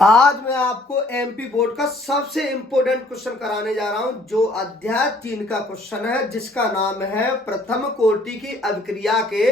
आज मैं आपको एमपी बोर्ड का सबसे इंपॉर्टेंट क्वेश्चन कराने जा रहा हूं, जो अध्याय 3 का क्वेश्चन है, जिसका नाम है प्रथम कोटि की अभिक्रिया के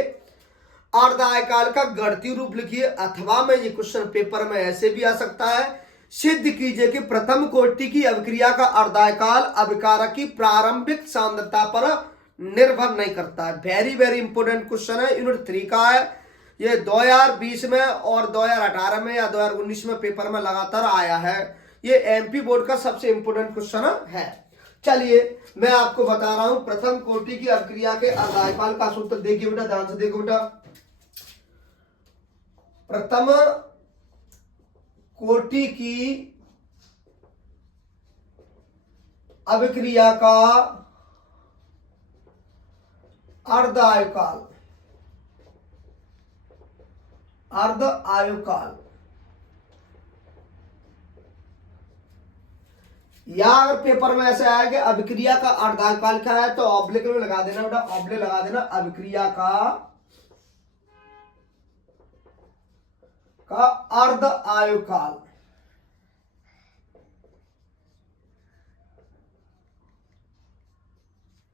अर्धायकाल का गणितीय रूप लिखिए। अथवा में ये क्वेश्चन पेपर में ऐसे भी आ सकता है, सिद्ध कीजिए कि प्रथम कोटि की अभिक्रिया का अर्धायकाल अभिकारक की प्रारंभिक सांद्रता पर निर्भर नहीं करता है। वेरी वेरी इंपॉर्टेंट क्वेश्चन है, यूनिट 3 का है। ये 2020 में और 2018 में या 2019 में पेपर में लगातार आया है। ये एमपी बोर्ड का सबसे इंपोर्टेंट क्वेश्चन है। चलिए मैं आपको बता रहा हूं प्रथम कोटि की अभिक्रिया के अर्धायकाल का सूत्र। देखिए बेटा, ध्यान से देखो बेटा। प्रथम कोटि की अभिक्रिया का अर्धायकाल अर्ध आयुकाल, या अगर पेपर में ऐसे आया कि अभिक्रिया का अर्धायकाल क्या है, तो ऑब्लिक में लगा देना बेटा, ऑब्लिक लगा देना। अभिक्रिया का अर्ध आयुकाल।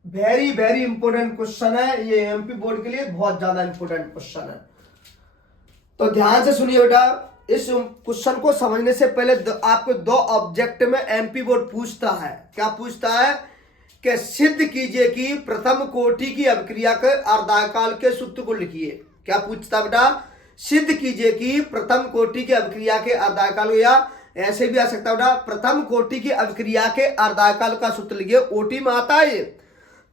वेरी वेरी इंपोर्टेंट क्वेश्चन है, ये एमपी बोर्ड के लिए बहुत ज्यादा इंपोर्टेंट क्वेश्चन है। तो ध्यान से सुनिए बेटा, इस क्वेश्चन को समझने से पहले आपको दो ऑब्जेक्ट में एमपी बोर्ड पूछता है। क्या पूछता है कि सिद्ध कीजिए कि प्रथम कोटि की अभिक्रिया के अर्धायकाल के सूत्र को लिखिए। क्या पूछता है बेटा? सिद्ध कीजिए कि प्रथम कोटि की अभिक्रिया के अर्धायकाल, या ऐसे भी आ सकता है बेटा, प्रथम कोटि की अभिक्रिया के अर्धायकाल का सूत्र लिखिए। ओटी में आता है,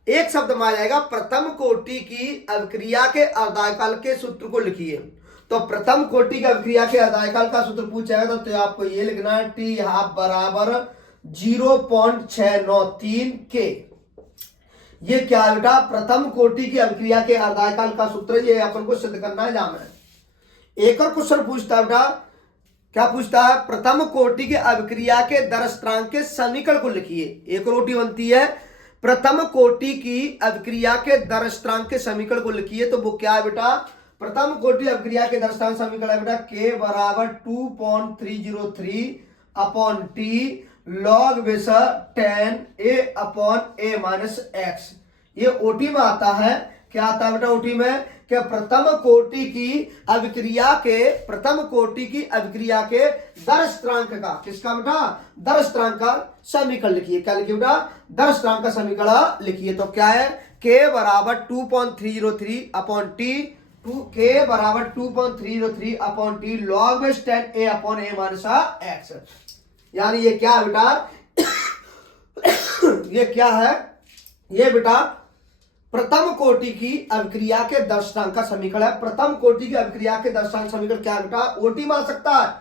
एक शब्द में आ जाएगा, प्रथम कोटि की अभिक्रिया के अर्धायकाल के सूत्र को लिखिए। तो प्रथम कोटि की अभिक्रिया के अर्धायकाल का सूत्र पूछेगा तो आपको ये लिखना है, टी हाफ बराबर 0.693 के। ये क्या है बेटा? प्रथम कोटि की अभिक्रिया के अर्धायकाल का सूत्र। ये अपन को सिद्ध करना है। जहां में एक और क्वेश्चन पूछता है बेटा, क्या पूछता है? प्रथम कोटि की अभिक्रिया के दर स्थिरांक के समीकरण को लिखिए। एक रोटी बनती है, प्रथम कोटि की अभिक्रिया के दर स्थिरांक के समीकरण को लिखिए। तो वो क्या है बेटा? प्रथम कोटि अभिक्रिया के दर स्थिरांक समीकरण है बेटा, के बराबर 2.303 upon T log base 10 a upon a minus x. ये ओटी में आता है। क्या आता है बेटा ओटी में? कि प्रथम कोटि की अभिक्रिया के दर स्थिरांक का, किसका बेटा? दर स्थिरांक का समीकरण लिखिए। क्या लिखिए बेटा? दर स्थिरांक का समीकरण लिखिए। तो क्या है? के बराबर 2.303 अपॉन टी, के बराबर 2.303 upon T log base 10 a upon a minus x. यानी ये क्या है बेटा? ये क्या है? ये बेटा प्रथम कोटि की अभिक्रिया के दर स्थिरांक का समीकरण है। प्रथम कोटि की अभिक्रिया के दर स्थिरांक समीकरण क्या है बेटा? ओटी में आ सकता है,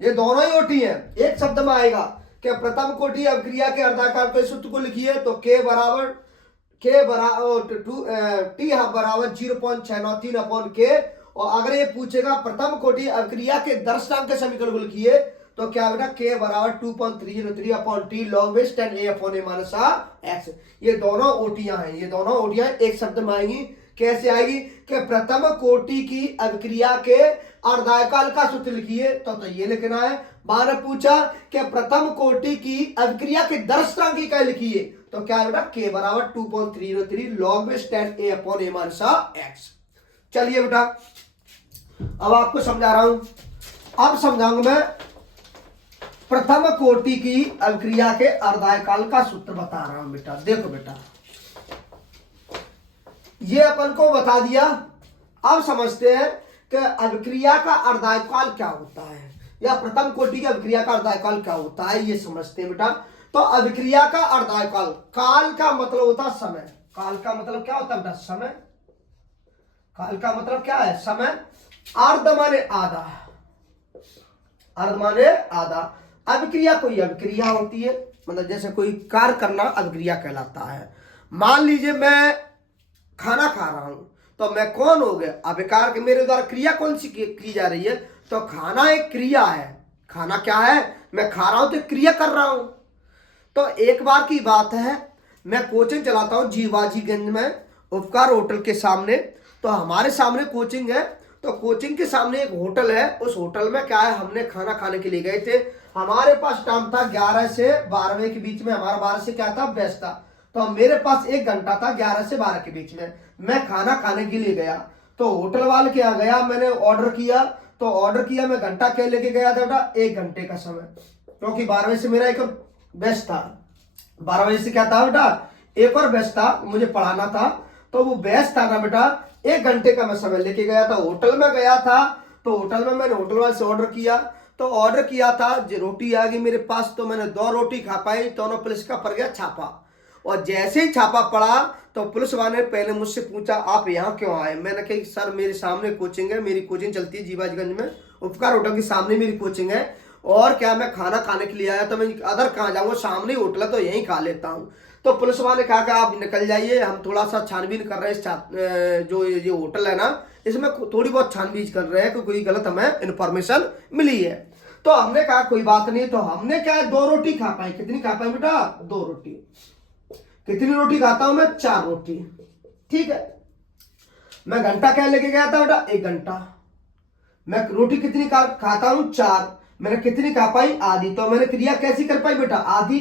ये दोनों ही ओटी है। एक शब्द में आएगा कि प्रथम कोटि अभिक्रिया के अर्धायकाल के सूत्र को लिखिए। तो के बराबर टी हाफ बराबर 0.693 अपॉन के। और अगर ये पूछेगा प्रथम कोटि अभिक्रिया के दर स्थिरांक के समीकरण को लिखिए, तो क्या बेटा? के बराबर 2.303 upon T log base 10 a upon a minus x. ये दोनों ओटियां हैं, ये दोनों ओटियां एक शब्द में आएंगी। कैसे आएगी? कि प्रथम कोटि की अभिक्रिया के अर्धायकाल का सूत्र लिखिए। तो ये लिखना है। माने पूछा कि प्रथम कोटि की अभिक्रिया के दर स्थिरांक की क्या लिखिए, तो क्या है बेटा? के बराबर 2.303 log base 10 a upon a minus x. चलिए बेटा, अब आपको समझा रहा हूं। अब समझाऊंगा मैं प्रथम कोटि की अभिक्रिया के अर्धायकाल का सूत्र बता रहा हूं बेटा। देखो बेटा, ये अपन को बता दिया। अब समझते हैं कि अभिक्रिया का अर्धायकाल क्या होता है, या प्रथम कोटि की अभिक्रिया का अर्धायकाल क्या होता है, ये समझते हैं बेटा। तो अभिक्रिया का अर्धायकाल, काल का मतलब होता है समय। काल का मतलब क्या होता है बेटा? समय। काल का मतलब क्या है? समय। अर्ध माने आधा, अर्ध माने आधा। अभिक्रिया कोई अभिक्रिया होती है, मतलब जैसे कोई कार्य करना अभिक्रिया कहलाता है। मान लीजिए मैं खाना खा रहा हूं, तो मैं कौन हो गया? अभिकार के मेरे द्वारा क्रिया कौन सी की जा रही है? तो खाना एक क्रिया है। खाना क्या है? मैं खा रहा हूं तो क्रिया कर रहा हूं। तो एक बार की बात है, मैं कोचिंग चलाता हूं जीवाजीगंज में, उपकार होटल के सामने। तो हमारे सामने कोचिंग है, तो कोचिंग के सामने एक होटल है, उस होटल में क्या है, हमने खाना खाने के लिए गए थे। हमारे पास टाइम था 11 से 12 के बीच में, हमारा 12 से क्या था, बेस्ट था। तो मेरे पास 1 घंटा था 11 से 12 के बीच में। मैं खाना खाने के लिए गया, तो होटल वाले के यहाँ गया, मैंने ऑर्डर किया। तो ऑर्डर किया, मैं घंटा क्या लेके गया था बेटा, 1 घंटे का समय, क्योंकि 12 बजे से मेरा एक बेस्ट था। 12 बजे से क्या था बेटा, एक और बेस्ट था, मुझे पढ़ाना था। तो वो बेस्ट था ना बेटा, 1 घंटे का मैं समय लेके गया था। होटल में गया था, तो होटल में मैंने होटल वाले से ऑर्डर किया। तो ऑर्डर किया था, रोटी आ गई मेरे पास, तो मैंने 2 रोटी खा पाई। दोनों पुलिस का पड़ गया छापा, और जैसे ही छापा पड़ा तो पुलिस वाले ने पहले मुझसे पूछा आप यहाँ क्यों आए। मैंने कहा सर मेरे सामने कोचिंग है, मेरी कोचिंग चलती है जीवाजगंज में, उपकार होटल के सामने मेरी कोचिंग है, और क्या मैं खाना खाने के लिए आया, तो मैं अदर कहाँ जाऊँगा, सामने ही होटल है तो यहीं खा लेता हूँ। तो पुलिस वाले ने कहा कि आप निकल जाइए, हम थोड़ा सा छानबीन कर रहे हैं, जो ये होटल है ना, इसमें थोड़ी बहुत छानबीन कर रहे हैं कि कोई गलत हमें इन्फॉर्मेशन मिली है। तो हमने कहा कोई बात नहीं। तो हमने क्या है, 2 रोटी खा पाई। कितनी खा पाई बेटा, 2 रोटी। कितनी रोटी खाता हूं मैं, 4 रोटी। ठीक है, मैं घंटा क्या लेके गया था बेटा, 1 घंटा। मैं रोटी कितनी खाता हूं, 4। मैंने कितनी खा पाई, आधी। तो मैंने क्रिया कैसी कर पाई बेटा, आधी।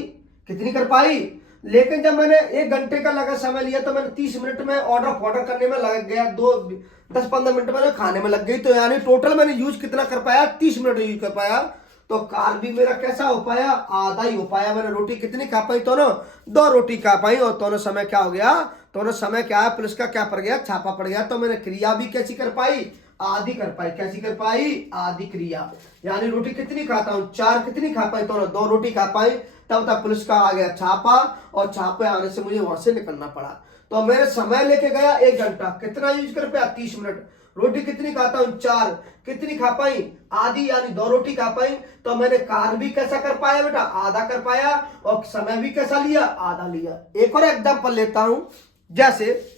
कितनी कर पाई। लेकिन जब मैंने 1 घंटे का लगा समय लिया, तो मैंने 30 मिनट में ऑर्डर करने में लग गया, 10-15 मिनट में खाने में लग गई। तो यानी टोटल मैंने यूज कितना कर पाया, 30 मिनट यूज कर पाया। तो कार भी मेरा कैसा हो पाया, आधा ही हो पाया। मैंने रोटी कितनी खा पाई, तो 2 रोटी खा पाई, और दोनों समय क्या हो गया, दोनों समय क्या है, पुलिस का क्या पड़ गया, छापा पड़ गया। तो मैंने क्रिया भी कैसी कर पाई, आधी कर पाई। कैसी कर पाई, आधी क्रिया। यानी रोटी कितनी खाता हूं, 4। कितनी खा पाई, तो 2 रोटी खा पाई। तब पुलिस का आ गया छापा, और छापे आने से मुझे वहां से निकलना पड़ा। तो मेरे समय लेके गया 1 घंटा, कितना यूज कर पाया, 30 मिनट। रोटी कितनी खाता हूं, 4। कितनी खा पाई, आधी, यानी 2 रोटी खा पाई। तो मैंने कार भी कैसा कर पाया बेटा, आधा कर पाया, और समय भी कैसा लिया, आधा लिया। एक और एग्जांपल लेता हूं, जैसे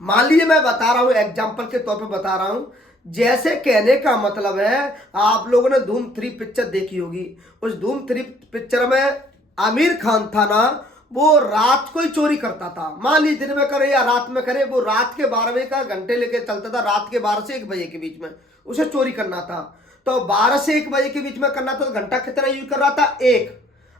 मान लीजिए मैं बता रहा हूं, एग्जांपल के तौर पे बता रहा हूं। जैसे कहने का मतलब है, आप लोगों ने धूम 3 पिक्चर देखी होगी। उस धूम 3 पिक्चर में आमिर खान था ना, वो रात को ही चोरी करता था। मान लीजिए दिन में करे या रात में करे, वो रात के 12 बजे का घंटे लेके चलता था। रात के 12 से 1 बजे के बीच में उसे चोरी करना था। तो 12 से 1 बजे के बीच में करना था, तो घंटा कितना यूज कर रहा था, 1।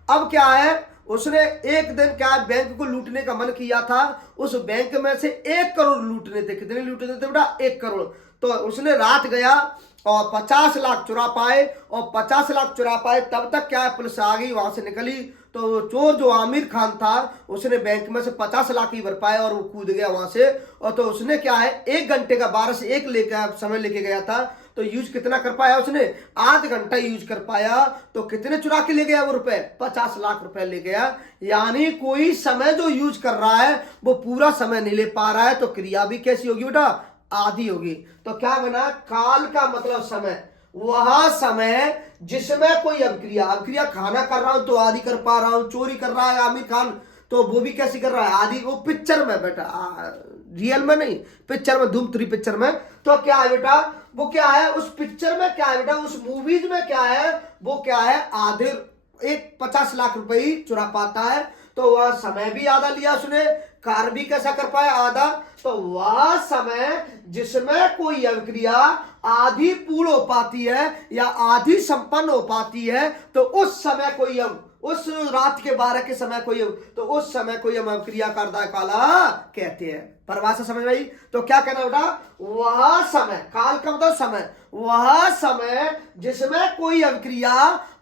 अब क्या है, उसने एक दिन क्या बैंक को लूटने का मन किया था। उस बैंक में से 1 करोड़ लूटने थे। कितने लूटने थे बेटा, 1 करोड़। तो उसने रात गया और 50 लाख चुरा पाए, और 50 लाख चुरा पाए। तब तक क्या है, पुलिस आ गई, वहां से निकली। तो चोर जो आमिर खान था, उसने बैंक में से 50 लाख ही भर पाए, और वो कूद गया वहां से। और तो उसने क्या है, 1 घंटे का 12 से 1 लेकर समय लेके गया था। तो यूज कितना कर पाया उसने, आध घंटा यूज कर पाया। तो कितने चुरा के ले गया वो रुपए, 50 लाख रुपए ले गया। यानी कोई समय जो यूज कर रहा है वो पूरा समय नहीं ले पा रहा है। तो क्रिया भी कैसी होगी बेटा, आधी होगी। तो क्या बना, काल का मतलब समय, वह समय जिसमें कोई अभिक्रिया खाना कर रहा हूं तो आधी कर पा रहा हूं। चोरी कर रहा है आमिर खान, तो वो भी कैसे कर रहा है, आधी। वो पिक्चर में बेटा, रियल में नहीं, पिक्चर में, धूम 3 पिक्चर में। तो क्या है बेटा, वो क्या है, उस पिक्चर में क्या है बेटा, उस मूवीज में क्या है, वो क्या है, आधे 50 लाख रुपए ही चुरा पाता है। तो वह समय भी आधा लिया उसने, कार भी कैसा कर पाया, आधा। तो वह समय जिसमें कोई अभिक्रिया आधी पूर्ण हो पाती है या आधी संपन्न हो पाती है, तो उस समय कोई हम, उस रात के 12 के समय कोई, तो उस समय कोई हम अभिक्रिया करदा काला कहते हैं। परिभाषा समझ में आई। तो क्या कहना बेटा, वह समय, काल का मतलब समय, वह समय जिसमें कोई अभिक्रिया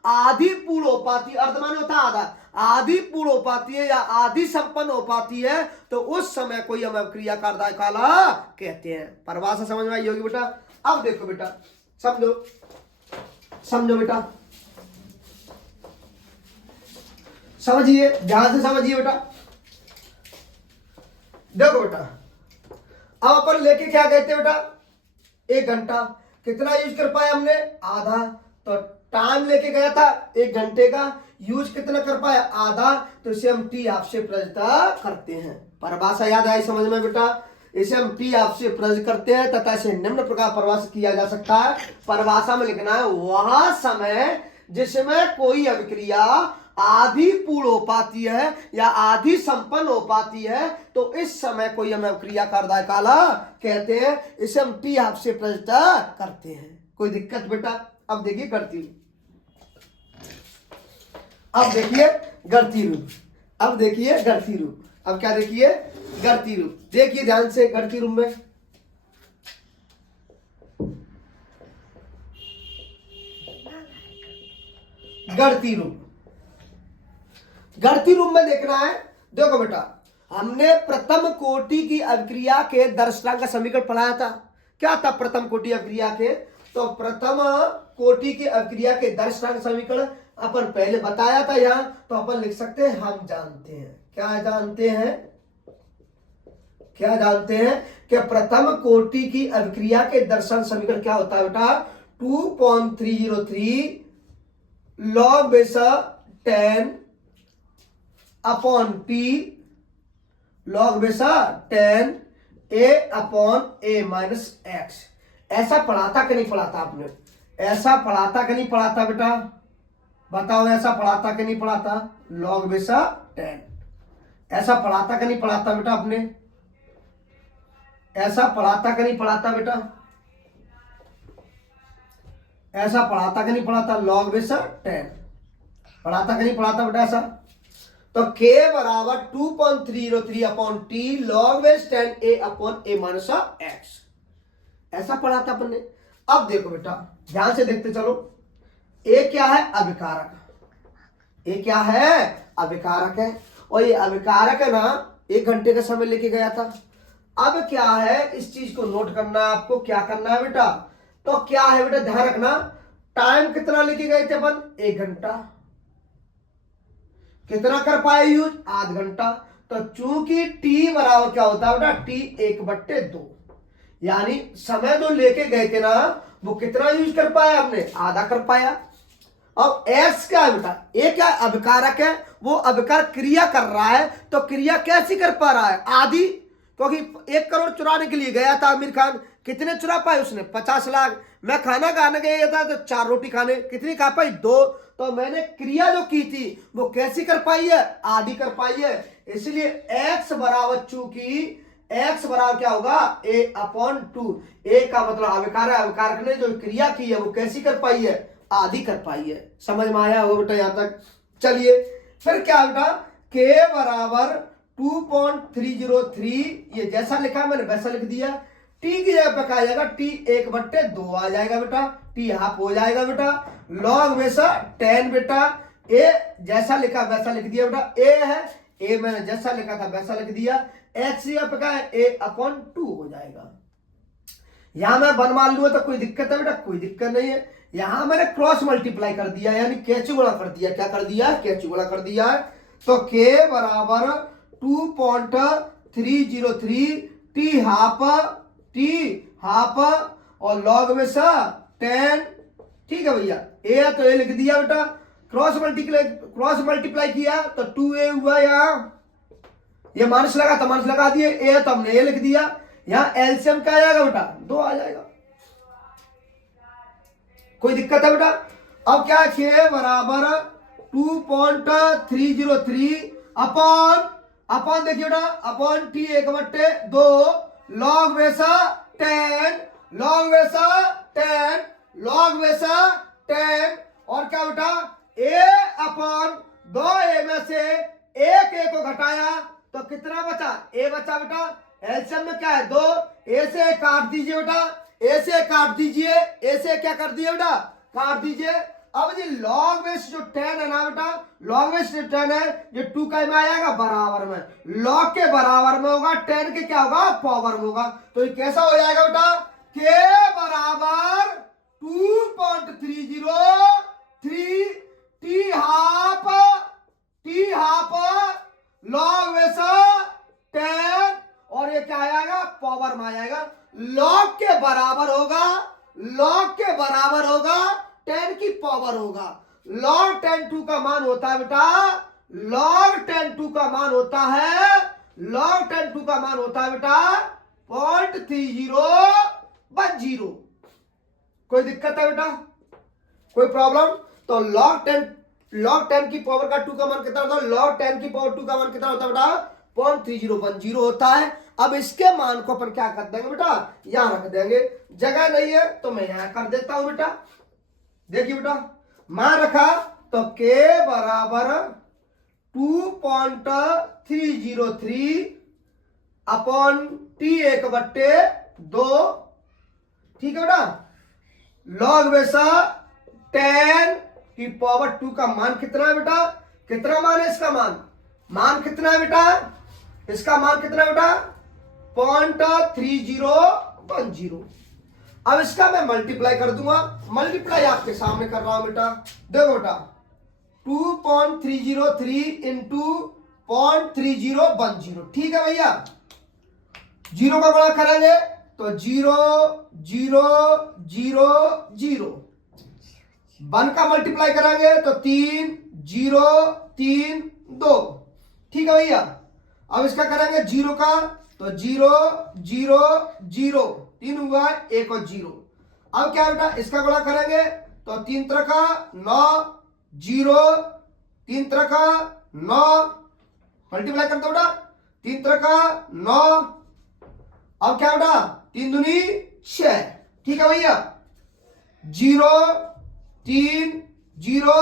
आधी पूर्ण हो पाती है, अर्धमान होता है आधा, आधी पूर्ण हो पाती है या आधी संपन्न हो पाती है, तो उस समय कोई हम अभिक्रिया करदा काला कहते हैं। परिभाषा समझ में आई होगी बेटा। अब देखो बेटा, समझो समझो बेटा, समझिए, ध्यान से समझिए बेटा। देखो बेटा, अब अपन लेके क्या गए थे बेटा, 1 घंटा। कितना यूज कर पाया हमने, आधा। तो टाइम लेके गया था 1 घंटे का, यूज कितना कर पाया, आधा। तो इसे हम टी आपसे प्रजता करते हैं। परिभाषा याद आई समझ में बेटा, इसे हम टी आपसे प्रज करते हैं तथा इसे निम्न प्रकार परिभाषित किया जा सकता है। परिभाषा में लिखना है, वह समय जिसमें कोई अभिक्रिया आधी पूर्ण हो पाती है या आधी संपन्न हो पाती है, तो इस समय कोई हम अभिक्रिया का अर्धाय काल कहते हैं। इसे हम टी हाफ से प्रदर्शित करते हैं। कोई दिक्कत बेटा? अब देखिए गणितीय रूप, अब देखिए गणितीय रूप, अब देखिए गणितीय रूप, अब क्या देखिए गणितीय रूप, देखिए ध्यान से गणितीय रूप में। गणितीय रूप, गणितीय रूप में देखना है। देखो बेटा, हमने प्रथम कोटि की अभिक्रिया के दर्शनांक का समीकरण पढ़ाया था। क्या था प्रथम कोटि अभिक्रिया के? तो प्रथम कोटि की अभिक्रिया के दर्शनांक समीकरण अपन पहले बताया था यहां, तो अपन लिख सकते हैं हम जानते हैं। क्या जानते हैं? क्या जानते हैं कि प्रथम कोटि की अभिक्रिया के दर्शन समीकरण क्या होता है बेटा? 2.303 log base 10 upon T log base 10 a upon a minus x. ऐसा पढ़ाता कि नहीं पढ़ाता आपने? ऐसा पढ़ाता कि नहीं पढ़ाता बेटा? बताओ, ऐसा पढ़ाता कि नहीं पढ़ाता? log बेस 10 ऐसा पढ़ाता कि नहीं पढ़ाता बेटा आपने? ऐसा पढ़ाता कि नहीं पढ़ाता बेटा? ऐसा पढ़ाता कि नहीं पढ़ाता? log बेस 10 पढ़ाता कि नहीं पढ़ाता बेटा ऐसा? तो k बराबर 2.303 upon T log base 10 a upon a minus x, ऐसा पढ़ाता अपन ने। अब देखो बेटा, ध्यान से देखते चलो। ए क्या है? अभिकारक। ए क्या है? अभिकारक है। और ये अभिकारक है ना, 1 घंटे का समय लेके गया था। अब क्या है, इस चीज को नोट करना है आपको। क्या करना है बेटा? तो क्या है बेटा, ध्यान रखना। टाइम कितना लेके गए थे अपन? 1 घंटा। कितना कर पाए यूज? आध घंटा। तो चूंकि टी बराबर क्या होता है बेटा? टी 1/2, यानी समय जो लेके गए थे ना, वो कितना यूज कर पाया हमने? आधा कर पाया। अब एक्स क्या है बेटा? ए क्या अभिकारक है, वो अभिकार क्रिया कर रहा है, तो क्रिया कैसी कर पा रहा है? आधी। क्योंकि 1 करोड़ चुराने के लिए गया था आमिर खान, कितने चुरा पाए उसने? 50 लाख। मैं खाना खाने गया था तो 4 रोटी खाने, कितनी खा पाई? 2। तो मैंने क्रिया जो की थी वो कैसी कर पाई है? आधी कर पाई है। इसलिए एक्स बराबर, चूंकि एक्स बराबर क्या होगा? a upon 2। ए का मतलब अभिकारक, अभिकारक ने जो क्रिया की है वो कैसी कर पाई है? आधी कर पाई है। समझ में आया होगा बेटा यहां तक? चलिए फिर क्या बेटा, k बराबर 2.303, ये जैसा लिखा मैंने वैसा लिख दिया। t की जगह पे क्या आ जाएगा? t 1/2 आ जाएगा बेटा, t हाफ हो जाएगा बेटा। log में से 10 बेटा, a जैसा लिखा वैसा लिख दिया बेटा। a है, a मैंने जैसा लिखा था वैसा लिख दिया। x की जगह पे क्या है? a अपॉन 2 हो जाएगा। यहां मैं वन मान लूंगा तो कोई दिक्कत है बेटा? कोई दिक्कत नहीं है। यहां मैंने क्रॉस मल्टीप्लाई कर दिया, यानी कैची गुणा कर दिया। क्या कर दिया? कैची गुणा कर दिया है। तो k बराबर 2.303 टी हाफ और log में से 10। ठीक है भैया, ए है तो ए लिख दिया बेटा। क्रॉस मल्टीप्लाई किया तो 2a हुआ। यहां ये माइनस लगा तो माइनस लगा दिए, ए है तो हमने ए लिख दिया। यहां एलसीएम क्या आ जाएगा बेटा? 2 आ जाएगा। कोई दिक्कत है बेटा? अब क्या है? k बराबर 2.303 अपॉन देखिए बेटा, अपॉन टी 1/2 log में से 10 और क्या बेटा? a अपॉन 2a में से 1 a को घटाया तो कितना बचा? a बचा बेटा। एलसीएम में क्या है? 2। a से काट दीजिए बेटा, ए से काट दीजिए, ए से क्या कर दिए बेटा? काट दीजिए। अब जी log में जो 10 है ना बेटा, log में जो 10 है, ये 2 का में आएगा बराबर में, log के बराबर में होगा, 10 के क्या होगा? पावर में होगा। तो ये कैसा हो जाएगा बेटा? k बराबर 2.303 टी हाफ log में से 10 और ये क्या आएगा? पावर में आ जाएगा। log के बराबर होगा 10 की पावर होगा। log 10 2 का मान होता है बेटा, log 10 2 का मान होता है बेटा 0.3010। कोई दिक्कत है बेटा? कोई प्रॉब्लम? तो log 10 log 10 की पावर का 2 का मान कितना होता है? log 10 की पावर 2 का मान कितना होता है बेटा? 0.3010 होता है। अब इसके मान को अपन क्या कर देंगे बेटा? यहां रख देंगे। जगह नहीं है तो मैं यहां कर देता हूं बेटा। देखिए बेटा, मान रखा तो k बराबर 2.303 अपॉन T1/2। ठीक है बेटा। लॉग वैसा 10 की पावर 2 का मान कितना है बेटा? कितना मान है इसका? मान कितना है बेटा? इसका मान कितना है बेटा? 0.3010। अब इसका मैं मल्टीप्लाई कर दूंगा। मल्टीप्लाई आपके सामने कर रहा हूं बेटा। देखो बेटा, 2.303 इंटू 0.3010। ठीक है भैया। जीरो का गुणा करेंगे तो 0 0 0 0। 1 का मल्टीप्लाई करेंगे तो 3 0 3 2। ठीक है भैया। अब इसका करेंगे 0 का तो 0 0 0। 3 हुआ 1 और 0। अब क्या बेटा, इसका गुणा करेंगे तो 3 3 9 0 3 3 9। मल्टीप्लाई करते बेटा, 3 3 9। अब क्या बेटा, 3 दूनी 6। ठीक है भैया। 0 3 0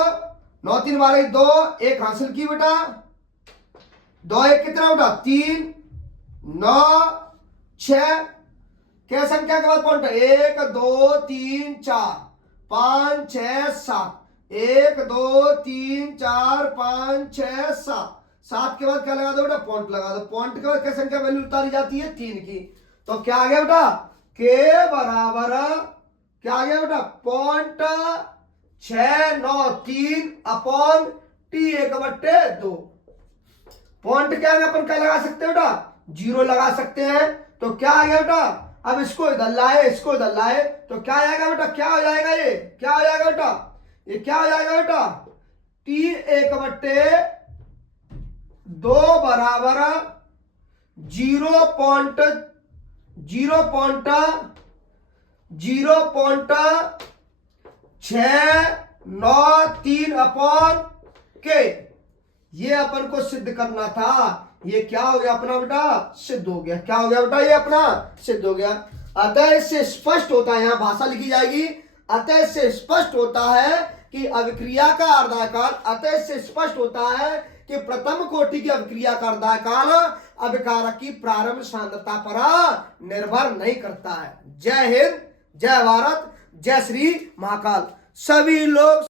9 3 12 2 1 हासिल की बेटा। 2 1 कितना बेटा? 3 9 6। क्या संख्या के बाद पॉइंट? 1 2 3 4 5 6 7। 1 2 3 4 5 6 7। 7 के बाद क्या लगा दो बेटा? पॉइंट लगा दो। पॉइंट के बाद क्या संख्या वैल्यू उतारी जाती है? 3 की। तो क्या आ गया बेटा? के बराबर क्या आ गया बेटा? 0.693 अपॉन T1/2। पॉइंट क्या है? अपन क्या लगा सकते हैं बेटा? 0 लगा सकते हैं। तो क्या आ गया बेटा? अब इसको इधर लाए, इसको इधर लाए तो क्या आएगा बेटा? क्या हो जाएगा? ये क्या हो जाएगा बेटा? ये क्या हो जाएगा बेटा? T1/2 बराबर 0.693 अपॉन के। ये अपन को सिद्ध करना था। ये क्या हो गया अपना बेटा? सिद्ध हो गया। क्या हो गया बेटा? ये अपना सिद्ध हो गया। अतः इससे स्पष्ट होता है, यहां भाषा लिखी जाएगी। अतः इससे स्पष्ट होता है कि अभिक्रिया का अर्धाकाल, अतः इससे स्पष्ट होता है कि प्रथम कोटि की अभिक्रिया का अर्धाकाल अभिकारक की प्रारंभ सांद्रता पर निर्भर नहीं करता है। जय हिंद, जय भारत, जय श्री महाकाल। सभी लोग